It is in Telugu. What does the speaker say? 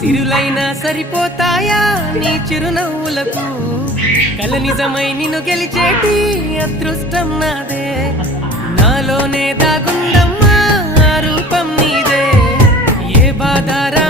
సిరులైనా సరిపోతాయా నీ చిరునవ్వులకు కల నిజమై నిన్ను గెలిచేటి అదృష్టం నాదే నాలోనే దాగుందమ్మా ఆ రూపం నీదే ఏ బాధారా